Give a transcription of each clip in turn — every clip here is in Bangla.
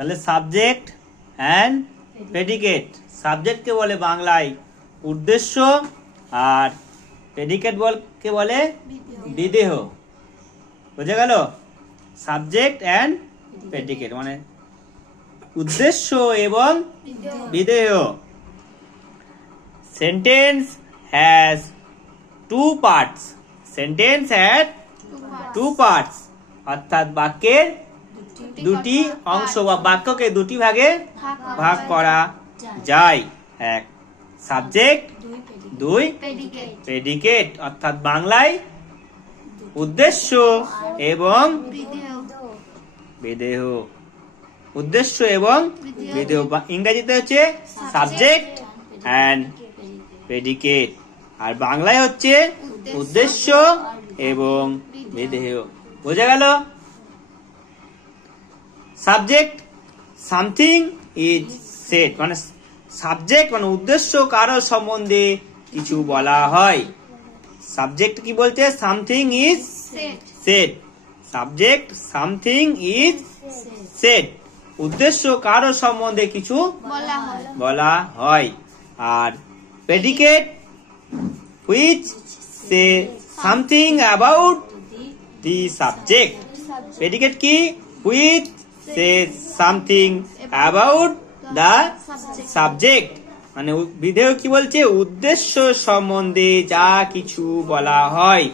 তাহলে সাবজেক্ট অ্যান্ড প্রেডিকেট। সাবজেক্টকে বলে বাংলায় উদ্দেশ্য, আর প্রেডিকেট কে বলে বিধেয়। বুঝে গেল? সাবজেক্ট অ্যান্ড প্রেডিকেট মানে উদ্দেশ্য এবং বিধেয়। Sentence has two parts. Sentence has two parts অর্থাৎ বাক্যের দুটি অংশ বা বাক্যকে দুটি ভাগে ভাগ করা যায়। এক সাবজেক্ট, দুই প্রেডিকেট অর্থাৎ বাংলায় উদ্দেশ্য এবং বিধেয়। উদ্দেশ্য এবং বিধেয়, ইংরেজিতে হচ্ছে সাবজেক্ট অ্যান্ড প্রেডিকেট, আর বাংলায় হচ্ছে উদ্দেশ্য এবং বিধেয়। বোঝা গেল? সাবজেক্ট সামথিং ইজ সেড মানে সাবজেক্ট মানে উদ্দেশ্য কারো সম্বন্ধে কিছু বলা হয়। সাবজেক্ট কি বলছে? Something is said. Subject something is said, উদ্দেশ্য কারো সম্বন্ধে কিছু বলা হয়। আর predicate which say something about the subject. Predicate কি? Which say something about the subject মানে বিধেয় কি বলছে? উদ্দেশ্য সম্বন্ধে যা কিছু বলা হয়।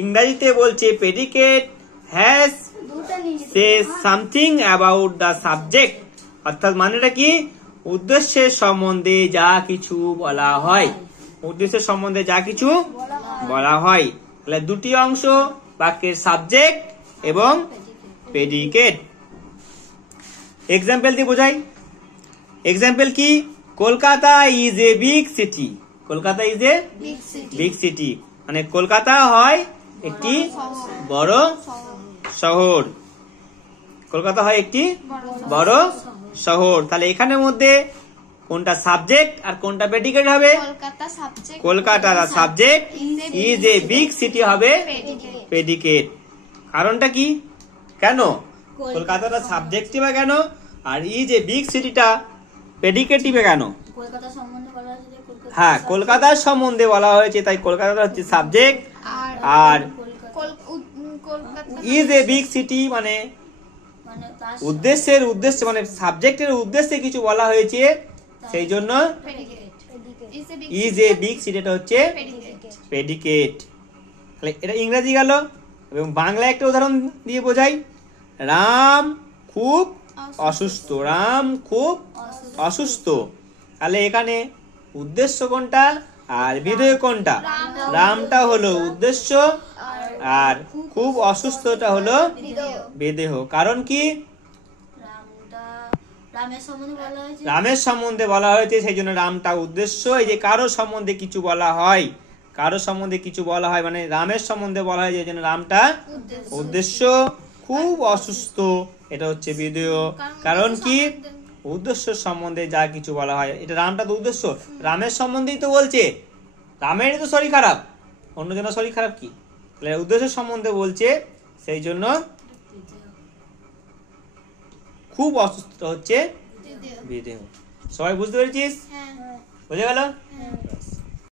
ইংরেজিতে বলছে predicate has say something about the subject অর্থাৎ মানেটা কি? উদ্দেশ্যের সম্বন্ধে যা কিছু বলা হয়। উদ্দেশ্যের সম্বন্ধে যা কিছু বলা হয়। তাহলে দুটি অংশ বাক্যের সাবজেক্ট এবং প্রেডিকেট। এক্সাম্পল দিয়ে বোঝাই। এক্সাম্পল কি? Kolkata is a big city. Kolkata is a big city মানে কলকাতা হয় একটি বড় শহর। কলকাতা হয় একটি বড় শহর। তাহলে এখানের মধ্যে কোনটা সাবজেক্ট আর কোনটা প্রেডিকেট হবে? Kolkata subject, is a big city হবে প্রেডিকেট। কারণটা কি? কেন কলকাতাটা সাবজেক্টিভে কেন আর ইজ এ বিগ সিটিটা প্রেডিকেটিভে কেন? হ্যাঁ, কলকাতার সম্বন্ধে বলা হয়েছে তাই কলকাতাটা হচ্ছে সাবজেক্ট, আর ইজ এ বিগ সিটি মানে উদ্দেশ্যে মানে সাবজেক্টের উদ্দেশ্যে কিছু বলা হয়েছে সেই জন্য ইজ এ বিগ সিটিটা হচ্ছে প্রেডিকেট। তাহলে এটা ইংরেজি গেল, এবং বাংলায় একটা উদাহরণ দিয়ে বোঝাই। রাম খুব অসুস্থ। রাম খুব অসুস্থ। তাহলে এখানে উদ্দেশ্য কোনটা আর বিধেয় কোনটা? রামটা হলো উদ্দেশ্য আর খুব অসুস্থটা হলো বিধেয়। কারণ কি? রামের সম্বন্ধে বলা হয়েছে সেই জন্য রামটা উদ্দেশ্য। এই যে কারো সম্বন্ধে কিছু বলা হয়, কারো সম্বন্ধে কিছু বলা হয় মানে রামের সম্বন্ধে বলা হয়, যে জন্য রামটা উদ্দেশ্য। খুব অসুস্থ এটা হচ্ছে বিধেয়। কারণ কি? উদ্দেশ্য সম্বন্ধে যা কিছু বলা হয়। এটা রামটা তো উদ্দেশ্য, রামের সম্বন্ধেই তো বলছে। রামেরই তো শরীর খারাপ, অন্যজনের শরীর খারাপ কি? উদ্দেশ্য সম্বন্ধে বলছে সেই জন্য খুব অসুস্থ হচ্ছে বিধেয়। সবাই বুঝতে পেরেছিস? বুঝে গেল?